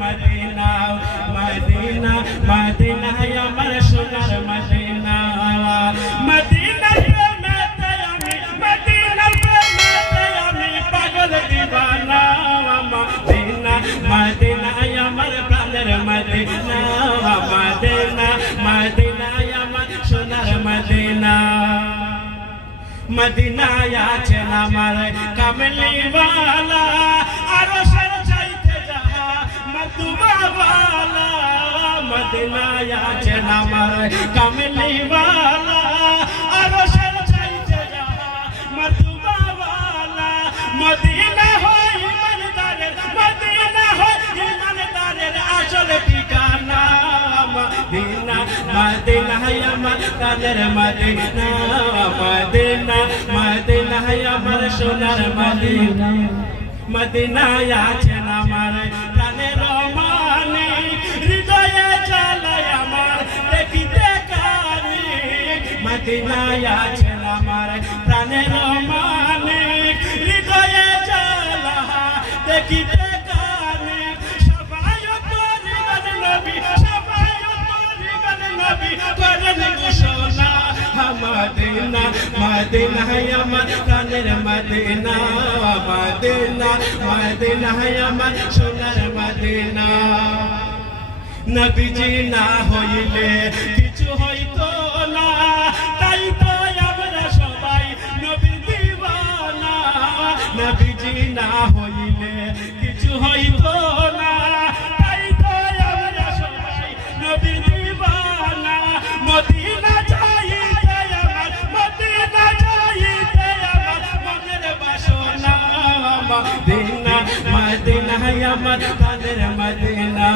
Medina Medina Medina আমার সোনার Medina মদিনার প্রেমেতে আমি মদিনার প্রেমেতে আমি পাগল দিওয়ানা মদিনা মদিনা আমার প্রাণের মদিনা মদিনা মদিনা আমার সোনার মদিনা মদিনায় আছেন আমার কামলিওয়ালা আরশের চাইতে যাহা মতবাওয়ালা মদিনায় আছেন আমার কামলিওয়ালা আরশের চাইতে যাহা মতবাওয়ালা মদিনা হয় ইমানদারের মদিনা হয় ইমানদারের আসল ঠিকানা মদিনা মদিনা আমার কাদের মদিনা মদিনা মদিনা আমার সোনার মদিনা মদিনায় আছেন আমার প্রাণের মানে হৃদয়ে জ্বালায় আমার দেখিতে কানি মদিনায় আছেন আমার প্রাণের মানে হৃদয়ে জ্বালা দেখিতে কানি সবাই করিবেন নবী সবাই করিবেন নবী করেন ঘোষণা মদিনা মদিনা আমার প্রাণের মদিনা মদিনা মদিনা আমার সোনার মদিনা নবীজি না হইলে কিছু হইতো না তাই তো আমরা সবাই নবীর দিওয়ানা নবীজি না হইলে কিছু হইতো না তাই তো আমরা সবাই নবীর দিওয়ানা মদিনা মদিনা মদিনা আমার প্রাণের মদিনা